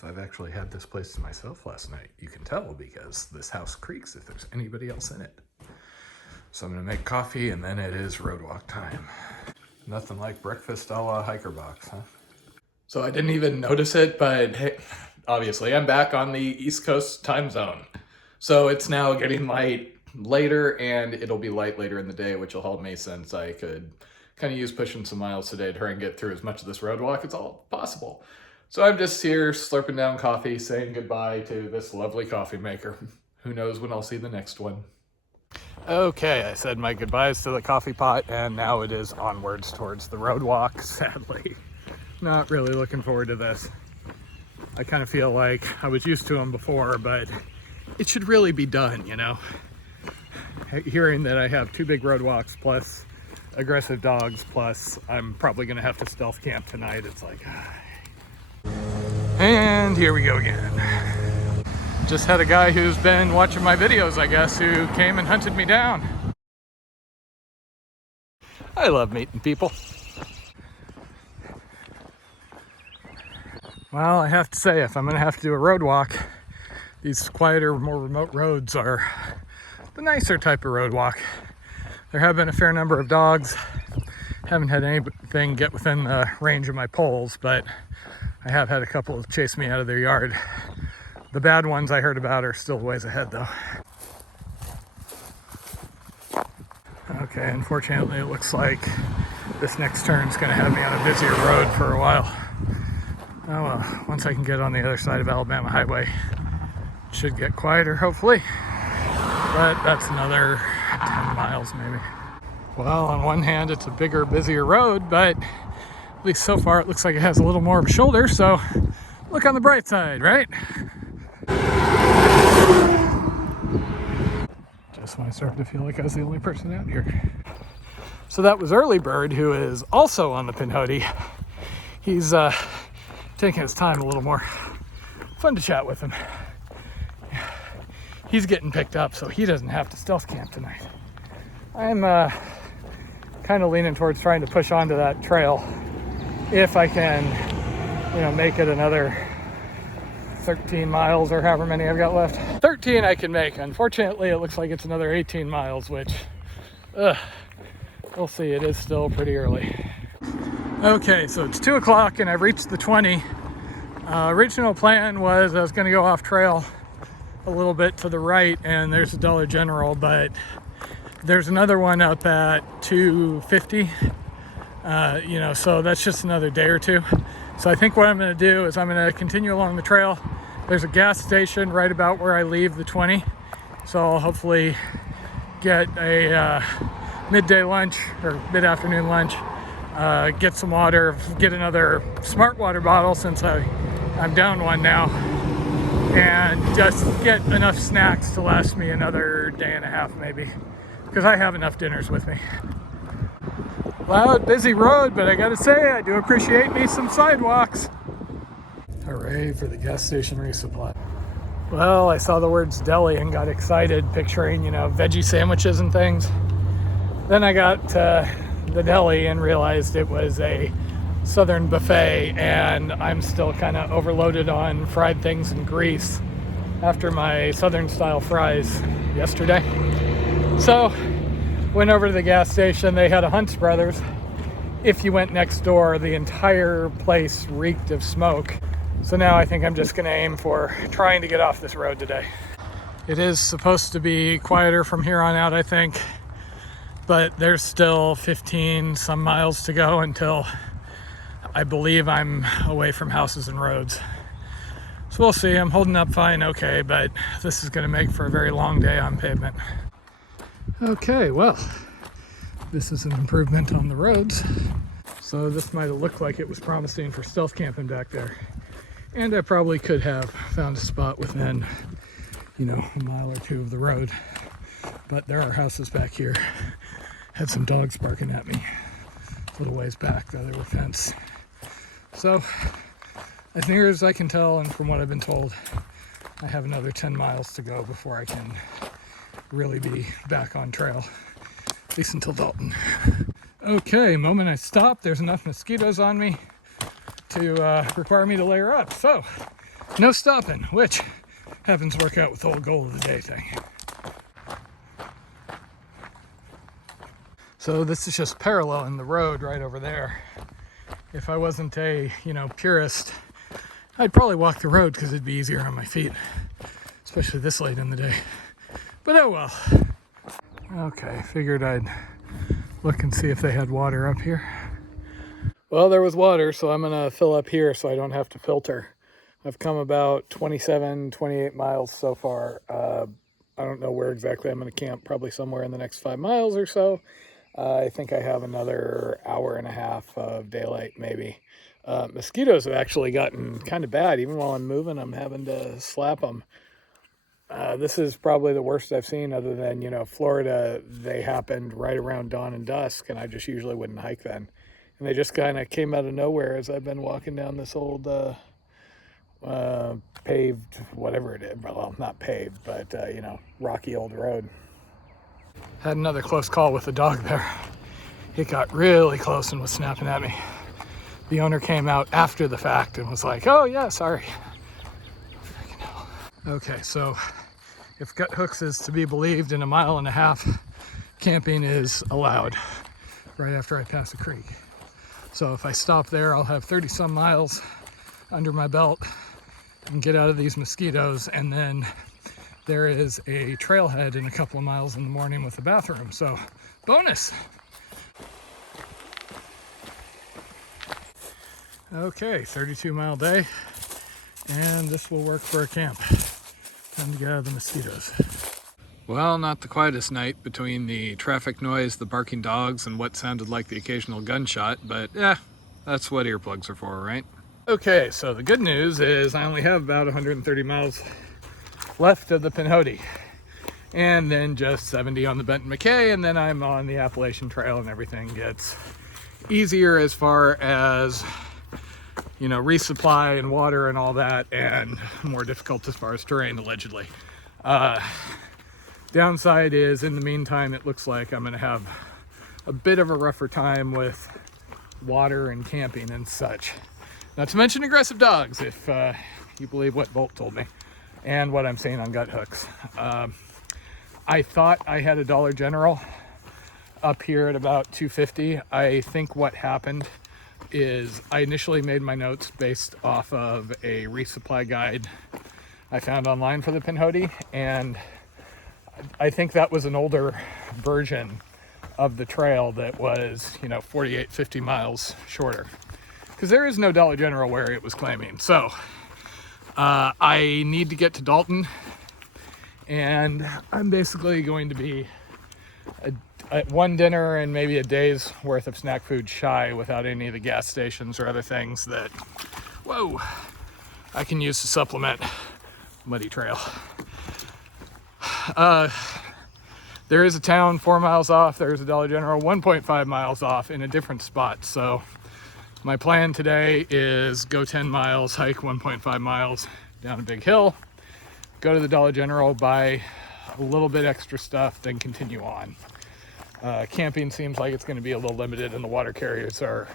So I've actually had this place to myself last night. You can tell because this house creaks if there's anybody else in it. So I'm gonna make coffee and then it is road walk time. Nothing like breakfast a la hiker box, huh? So I didn't even notice it, but hey, obviously I'm back on the East Coast time zone. So it's now getting light later and it'll be light later in the day, which will help me since I could kind of use pushing some miles today to try and get through as much of this road walk as all possible. So I'm just here slurping down coffee, saying goodbye to this lovely coffee maker. Who knows when I'll see the next one. Okay, I said my goodbyes to the coffee pot and now it is onwards towards the road walk, sadly. Not really looking forward to this. I kind of feel like I was used to them before, but it should really be done, you know? Hearing that I have 2 big road walks plus aggressive dogs, plus I'm probably gonna have to stealth camp tonight, it's like... And here we go again. Just had a guy who's been watching my videos, I guess, who came and hunted me down. I love meeting people. Well, I have to say, if I'm gonna have to do a road walk, these quieter, more remote roads are the nicer type of road walk. There have been a fair number of dogs. Haven't had anything get within the range of my poles, but I have had a couple chase me out of their yard. The bad ones I heard about are still ways ahead though. Okay, unfortunately it looks like this next turn is going to have me on a busier road for a while. Oh well, once I can get on the other side of Alabama Highway, it should get quieter hopefully. But that's another 10 miles maybe. Well, on one hand it's a bigger, busier road, but at least so far it looks like it has a little more of a shoulder, so look on the bright side, right? Just when I started to feel like I was the only person out here. So that was Early Bird, who is also on the Pinhoti. He's taking his time a little more. Fun to chat with him. He's getting picked up, so he doesn't have to stealth camp tonight. I'm kind of leaning towards trying to push onto that trail if I can, you know, make it another 13 miles or however many I've got left. 13 I can make. Unfortunately, it looks like it's another 18 miles, which, we'll see. It is still pretty early. Okay, so it's 2 o'clock and I've reached the 20. Original plan was I was going to go off trail a little bit to the right and there's a Dollar General, but there's another one up at 250. You know, so that's just another day or two. So I think what I'm going to do is I'm going to continue along the trail. There's a gas station right about where I leave the 20. So I'll hopefully get a midday lunch or mid-afternoon lunch, get some water, get another smart water bottle since I'm down one now, and just get enough snacks to last me another day and a half maybe, because I have enough dinners with me. Loud, busy road, but I gotta say, I do appreciate me some sidewalks. Hooray for the gas station resupply. Well, I saw the words deli and got excited, picturing, you know, veggie sandwiches and things. Then I got to the deli and realized it was a southern buffet, and I'm still kind of overloaded on fried things and grease after my southern style fries yesterday. So went over to the gas station. They had a Hunt's Brothers. If you went next door, the entire place reeked of smoke. So now I think I'm just going to aim for trying to get off this road today. It is supposed to be quieter from here on out, I think, but there's still 15 some miles to go until I believe I'm away from houses and roads. So we'll see. I'm holding up fine, okay, but this is going to make for a very long day on pavement. Okay, well, this is an improvement on the roads. So this might have looked like it was promising for stealth camping back there. And I probably could have found a spot within, you know, a mile or two of the road. But there are houses back here. Had some dogs barking at me a little ways back, though they were fenced. So, as near as I can tell, and from what I've been told, I have another 10 miles to go before I can really be back on trail, at least until Dalton. Okay, moment I stop, there's enough mosquitoes on me to require me to layer up. So, no stopping, which happens to work out with the whole goal of the day thing. So this is just paralleling the road right over there. If I wasn't a, purist, I'd probably walk the road because it'd be easier on my feet, especially this late in the day. But oh well. Okay, figured I'd look and see if they had water up here. Well, there was water, so I'm gonna fill up here so I don't have to filter. I've come about 27, 28 miles so far. I don't know where exactly I'm gonna camp, probably somewhere in the next 5 miles or so. I think I have another hour and a half of daylight, maybe. Mosquitoes have actually gotten kind of bad. Even while I'm moving, I'm having to slap them. This is probably the worst I've seen, other than, Florida. They happened right around dawn and dusk, and I just usually wouldn't hike then. And they just kind of came out of nowhere as I've been walking down this old paved, whatever it is. Well, not paved, but, rocky old road. Had another close call with the dog there. It got really close and was snapping at me. The owner came out after the fact and was like, oh yeah, sorry. Okay, so if gut hooks is to be believed, in 1.5 miles, camping is allowed right after I pass a creek. So if I stop there, I'll have 30 some miles under my belt and get out of these mosquitoes, and then there is a trailhead in a couple of miles in the morning with a bathroom, so bonus. Okay, 32-mile day, and this will work for a camp. Time to get out of the mosquitoes. Well, not the quietest night between the traffic noise, the barking dogs, and what sounded like the occasional gunshot, but yeah, that's what earplugs are for, right? Okay, so the good news is I only have about 130 miles left of the Pinhoti, and then just 70 on the Benton McKay, and then I'm on the Appalachian Trail, and everything gets easier as far as, resupply and water and all that, and more difficult as far as terrain, allegedly. Downside is, in the meantime, it looks like I'm going to have a bit of a rougher time with water and camping and such. Not to mention aggressive dogs, if you believe what Bolt told me and what I'm seeing on gut hooks. I thought I had a Dollar General up here at about 250. I think what happened is I initially made my notes based off of a resupply guide I found online for the Pinhoti, and I think that was an older version of the trail that was, 48, 50 miles shorter, because there is no Dollar General where it was claiming. So I need to get to Dalton, and I'm basically going to be one dinner and maybe a day's worth of snack food shy, without any of the gas stations or other things that, I can use to supplement muddy trail. There is a town 4 miles off. There's a Dollar General 1.5 miles off in a different spot. So my plan today is go 10 miles, hike 1.5 miles down a big hill, go to the Dollar General, buy a little bit extra stuff, then continue on. Camping seems like it's going to be a little limited, and the water carriers are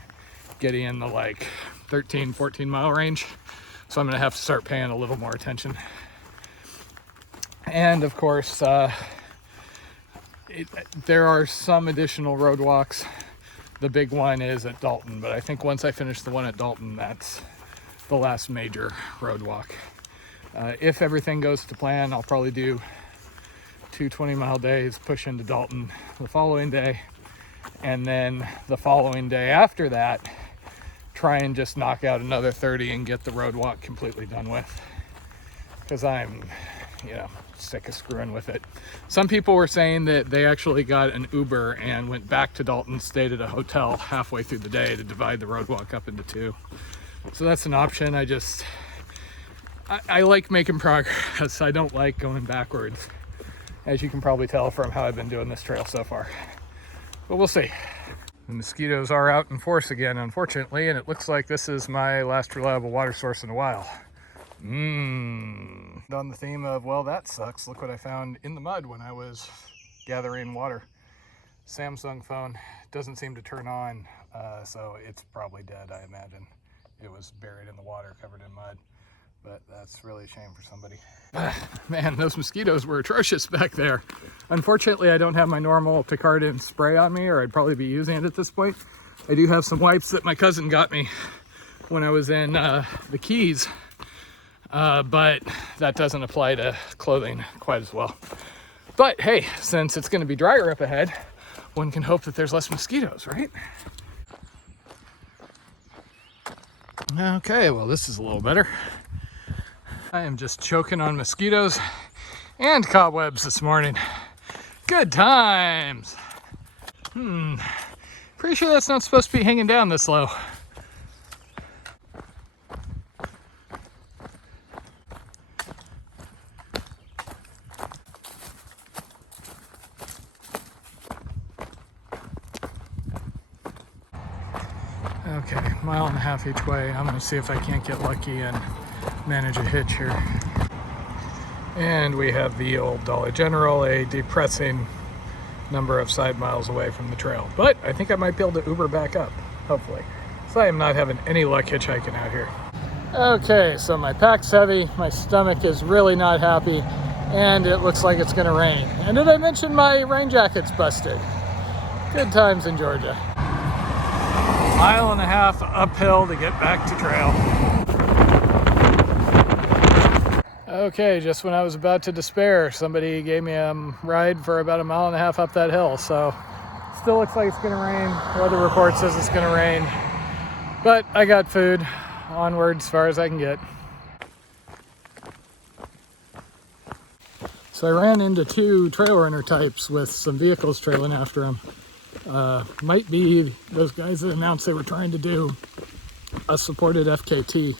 getting in the 13, 14 mile range. So I'm going to have to start paying a little more attention. And of course, there are some additional road walks. The big one is at Dalton, but I think once I finish the one at Dalton, that's the last major road walk. If everything goes to plan, I'll probably do 2 20-mile days, push into Dalton the following day, and then the following day after that, try and just knock out another 30 and get the road walk completely done with, because I'm, sick of screwing with it. Some people were saying that they actually got an Uber and went back to Dalton, stayed at a hotel halfway through the day to divide the road walk up into 2. So that's an option. I like making progress. I don't like going backwards, as you can probably tell from how I've been doing this trail so far. But we'll see. The mosquitoes are out in force again, unfortunately, and it looks like this is my last reliable water source in a while. On the theme of, well, that sucks, look what I found in the mud when I was gathering water. Samsung phone doesn't seem to turn on, so it's probably dead, I imagine. It was buried in the water, covered in mud. but that's really a shame for somebody. Man, those mosquitoes were atrocious back there. Unfortunately, I don't have my normal Picardin spray on me, or I'd probably be using it at this point. I do have some wipes that my cousin got me when I was in the Keys, but that doesn't apply to clothing quite as well. But hey, since it's going to be drier up ahead, one can hope that there's less mosquitoes, right? Okay, well, this is a little better. I am just choking on mosquitoes and cobwebs this morning. Good times. Pretty sure that's not supposed to be hanging down this low. Okay, 1.5 miles each way. I'm gonna see if I can't get lucky and manage a hitch here. And we have the old Dollar General, a depressing number of side miles away from the trail. But I think I might be able to Uber back up, hopefully. So I am not having any luck hitchhiking out here. Okay, so my pack's heavy, my stomach is really not happy, and it looks like it's gonna rain. And did I mention my rain jacket's busted? Good times in Georgia. 1.5 miles uphill to get back to trail. Okay, just when I was about to despair, somebody gave me a ride for about 1.5 miles up that hill. So still looks like it's gonna rain. Weather report says it's gonna rain, but I got food. Onward as far as I can get. So I ran into 2 trail runner types with some vehicles trailing after them. Might be those guys that announced they were trying to do a supported FKT.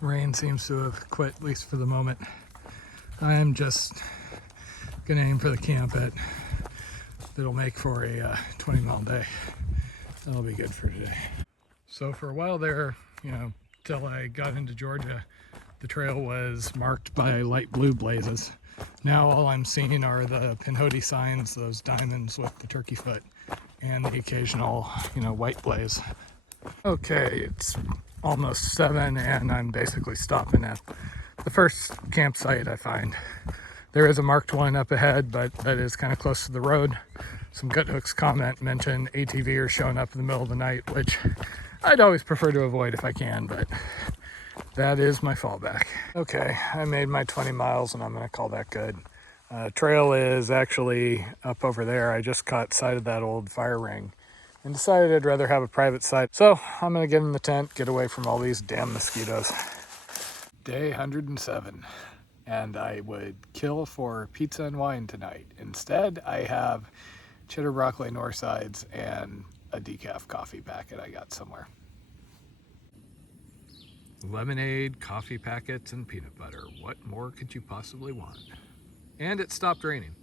Rain seems to have quit, at least for the moment. I am just gonna aim for the camp that'll make for a 20-mile day. That'll be good for today. So for a while there, till I got into Georgia, the trail was marked by light blue blazes. Now all I'm seeing are the Pinhoti signs, those diamonds with the turkey foot, and the occasional, white blaze. Okay, it's almost 7 and I'm basically stopping at the first campsite I find. There is a marked one up ahead, but that is kind of close to the road. Some Guthooks comment mentioned ATVers showing up in the middle of the night, which I'd always prefer to avoid if I can, but that is my fallback. Okay, I made my 20 miles and I'm gonna call that good. Trail is actually up over there. I just caught sight of that old fire ring and decided I'd rather have a private site. So I'm gonna get in the tent, get away from all these damn mosquitoes. Day 107, and I would kill for pizza and wine tonight. Instead, I have cheddar broccoli north sides and a decaf coffee packet I got somewhere. Lemonade, coffee packets, and peanut butter. What more could you possibly want? And it stopped raining.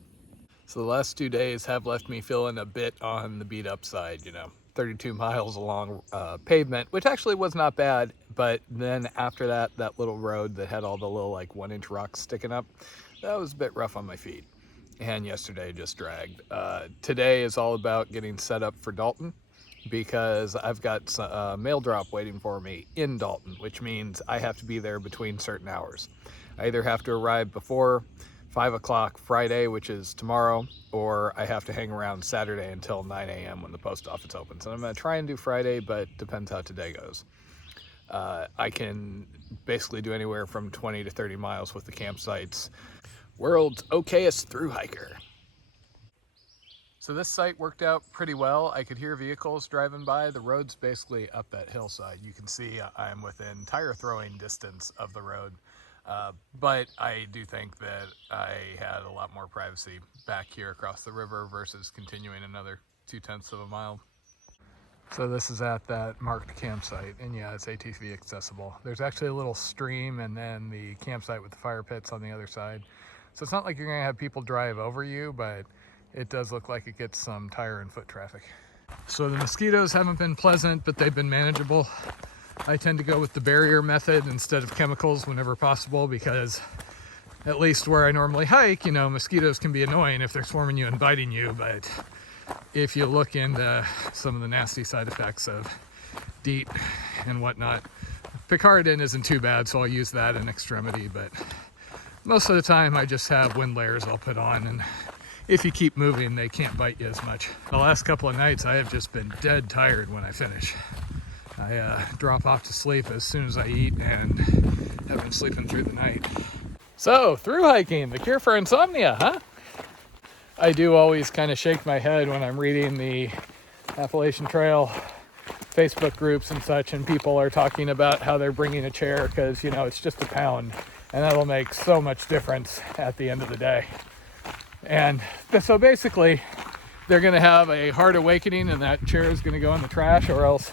So the last 2 days have left me feeling a bit on the beat up side, 32 miles along pavement, which actually was not bad. But then after that little road that had all the little 1-inch rocks sticking up, that was a bit rough on my feet. And yesterday just dragged. Today is all about getting set up for Dalton, because I've got a mail drop waiting for me in Dalton, which means I have to be there between certain hours. I either have to arrive before 5 o'clock Friday, which is tomorrow, or I have to hang around Saturday until 9 a.m. when the post office opens. And I'm going to try and do Friday, but depends how today goes. I can basically do anywhere from 20 to 30 miles with the campsites. World's okayest thru hiker. So this site worked out pretty well. I could hear vehicles driving by. The road's basically up that hillside. You can see I'm within tire throwing distance of the road. But I do think that I had a lot more privacy back here across the river versus continuing another 0.2 miles. So this is at that marked campsite, and yeah, it's ATV accessible. There's actually a little stream and then the campsite with the fire pits on the other side. So it's not like you're gonna have people drive over you, but it does look like it gets some tire and foot traffic. So the mosquitoes haven't been pleasant, but they've been manageable. I tend to go with the barrier method instead of chemicals whenever possible, because at least where I normally hike, mosquitoes can be annoying if they're swarming you and biting you, but if you look into some of the nasty side effects of DEET and whatnot, Picardin isn't too bad, so I'll use that in extremity, but most of the time I just have wind layers I'll put on, and if you keep moving, they can't bite you as much. The last couple of nights, I have just been dead tired when I finish. I drop off to sleep as soon as I eat and have been sleeping through the night. So, through hiking, the cure for insomnia, huh? I do always kind of shake my head when I'm reading the Appalachian Trail Facebook groups and such, and people are talking about how they're bringing a chair because, you know, it's just a pound, and that'll make so much difference at the end of the day. And so basically, they're going to have a hard awakening, and that chair is going to go in the trash, or else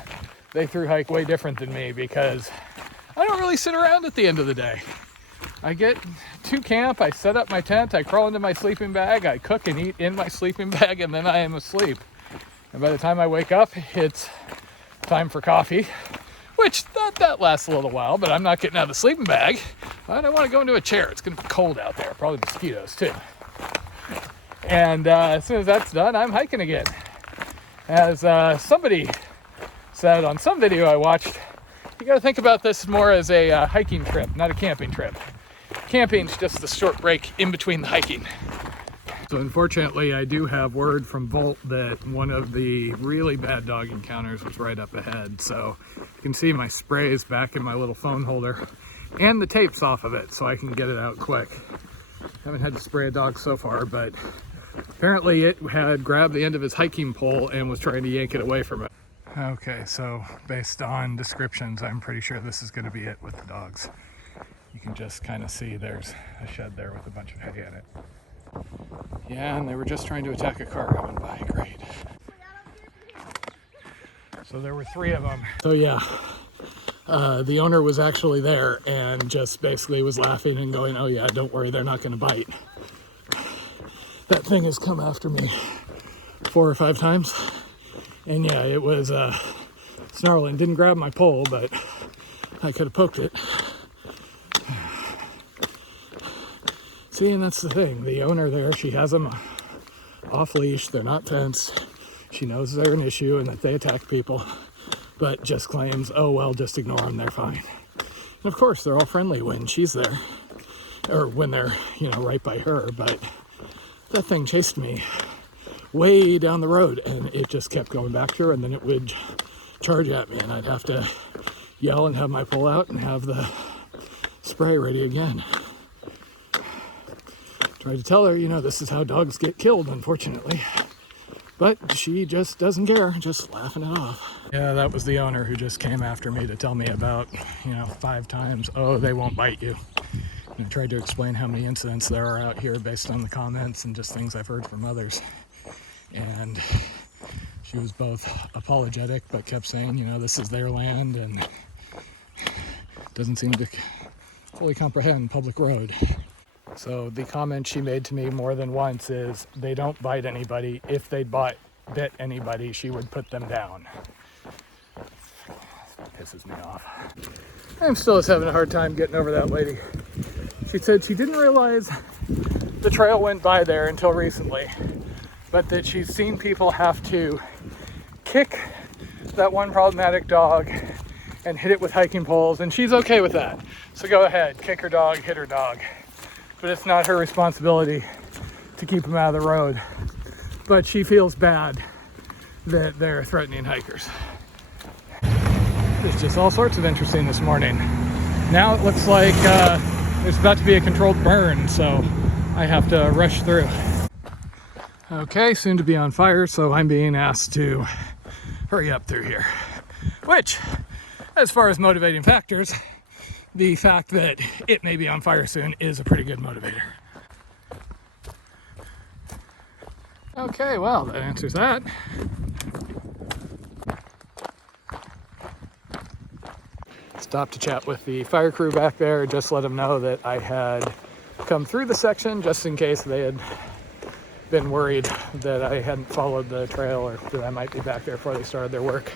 they through hike way different than me, because I don't really sit around at the end of the day. I get to camp, I set up my tent, I crawl into my sleeping bag, I cook and eat in my sleeping bag, and then I am asleep. And by the time I wake up, it's time for coffee, which that lasts a little while, but I'm not getting out of the sleeping bag. I don't want to go into a chair. It's going to be cold out there, probably mosquitoes too. And as soon as that's done, I'm hiking again. As somebody said on some video I watched, you got to think about this more as a hiking trip, not a camping trip. Camping's just the short break in between the hiking. So unfortunately, I do have word from Volt that one of the really bad dog encounters was right up ahead. So you can see my spray is back in my little phone holder, and the tape's off of it, so I can get it out quick. Haven't had to spray a dog so far, but apparently it had grabbed the end of his hiking pole and was trying to yank it away from it. Okay, so based on descriptions, I'm pretty sure this is going to be it with the dogs. You can just kind of see there's a shed there with a bunch of hay in it. Yeah, and they were just trying to attack a car going by. Great. So there were 3 of them. So yeah, the owner was actually there and just basically was laughing and going, oh yeah, don't worry, they're not going to bite. That thing has come after me 4 or 5 times. And yeah, it was snarling. Didn't grab my pole, but I could have poked it. See, and that's the thing. The owner there, she has them off leash. They're not fenced. She knows they're an issue and that they attack people, but just claims, oh, well, just ignore them. They're fine. And of course, they're all friendly when she's there, or when they're, you know, right by her. But that thing chased me way down the road, and it just kept going back to her, and then it would charge at me, and I'd have to yell and have my pole out and have the spray ready again. Tried to tell her, you know, this is how dogs get killed, unfortunately. But she just doesn't care, just laughing it off. Yeah, that was the owner who just came after me to tell me about, you know, 5 times, oh, they won't bite you. And I tried to explain how many incidents there are out here based on the comments and just things I've heard from others. And she was both apologetic, but kept saying, you know, this is their land, and doesn't seem to fully comprehend public road. So the comment she made to me more than once is, they don't bite anybody. If they bit anybody, she would put them down. That pisses me off. I'm still just having a hard time getting over that lady. She said she didn't realize the trail went by there until recently, but that she's seen people have to kick that one problematic dog and hit it with hiking poles, and she's okay with that. So go ahead, kick her dog, hit her dog. But it's not her responsibility to keep them out of the road. But she feels bad that they're threatening hikers. There's just all sorts of interesting this morning. Now it looks like there's about to be a controlled burn, so I have to rush through. Okay, soon to be on fire, so I'm being asked to hurry up through here. Which, as far as motivating factors, the fact that it may be on fire soon is a pretty good motivator. Okay, well, that answers that. Stopped to chat with the fire crew back there, just let them know that I had come through the section just in case they had been worried that I hadn't followed the trail or that I might be back there before they started their work.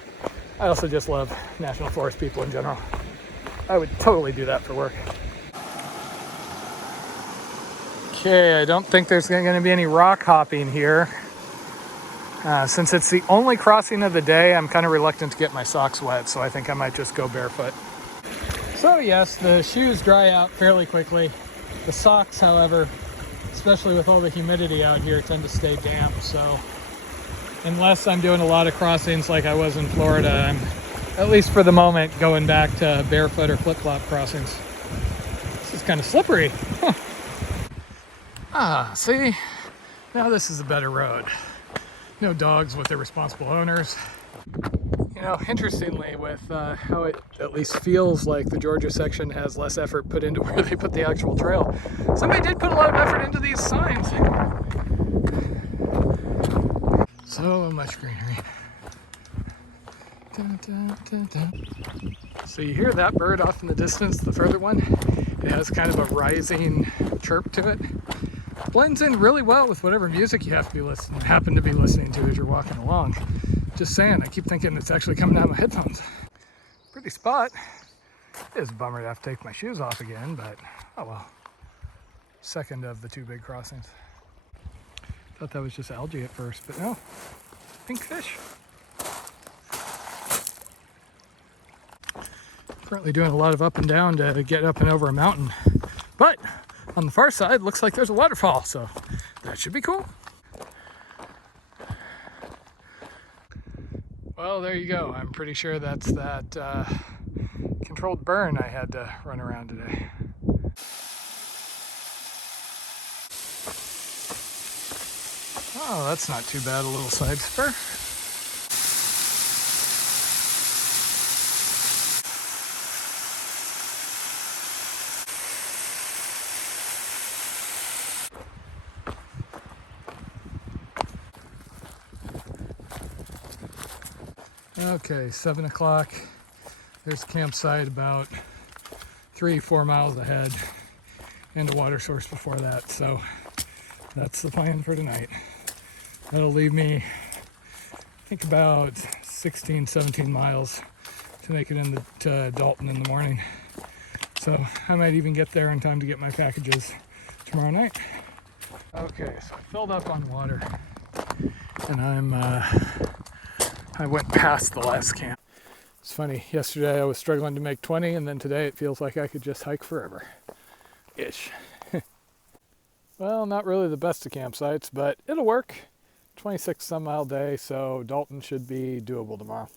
I also just love National Forest people in general. I would totally do that for work. Okay, I don't think there's going to be any rock hopping here. Since it's the only crossing of the day, I'm kind of reluctant to get my socks wet, so I think I might just go barefoot. So yes, the shoes dry out fairly quickly. The socks, however, especially with all the humidity out here, tend to stay damp. So unless I'm doing a lot of crossings like I was in Florida, I'm, at least for the moment, going back to barefoot or flip-flop crossings. This is kind of slippery. Huh. Ah, see? Now this is a better road. No dogs with irresponsible owners. You know, interestingly, with how it at least feels like the Georgia section has less effort put into where they put the actual trail, somebody did put a lot of effort into these signs. So much greenery. Dun, dun, dun, dun. So you hear that bird off in the distance, the further one? It has kind of a rising chirp to it. Blends in really well with whatever music you happen to be listening to as you're walking along. Just saying, I keep thinking it's actually coming out of my headphones. Pretty spot. It is a bummer to have to take my shoes off again, but oh well. Second of the two big crossings. Thought that was just algae at first, but no, pink fish. Currently doing a lot of up and down to get up and over a mountain. But on the far side, looks like there's a waterfall, so that should be cool. Well, there you go. I'm pretty sure that's that controlled burn I had to run around today. Oh, that's not too bad, a little side spur. Okay, 7 o'clock. There's a campsite about 3-4 miles ahead and a water source before that. So that's the plan for tonight. That'll leave me, I think, about 16, 17 miles to make it into Dalton in the morning. So I might even get there in time to get my packages tomorrow night. Okay, so I filled up on water and I went past the last camp. It's funny, yesterday I was struggling to make 20 and then today it feels like I could just hike forever. Ish. Well, not really the best of campsites, but it'll work. 26 some mile day, so Dalton should be doable tomorrow.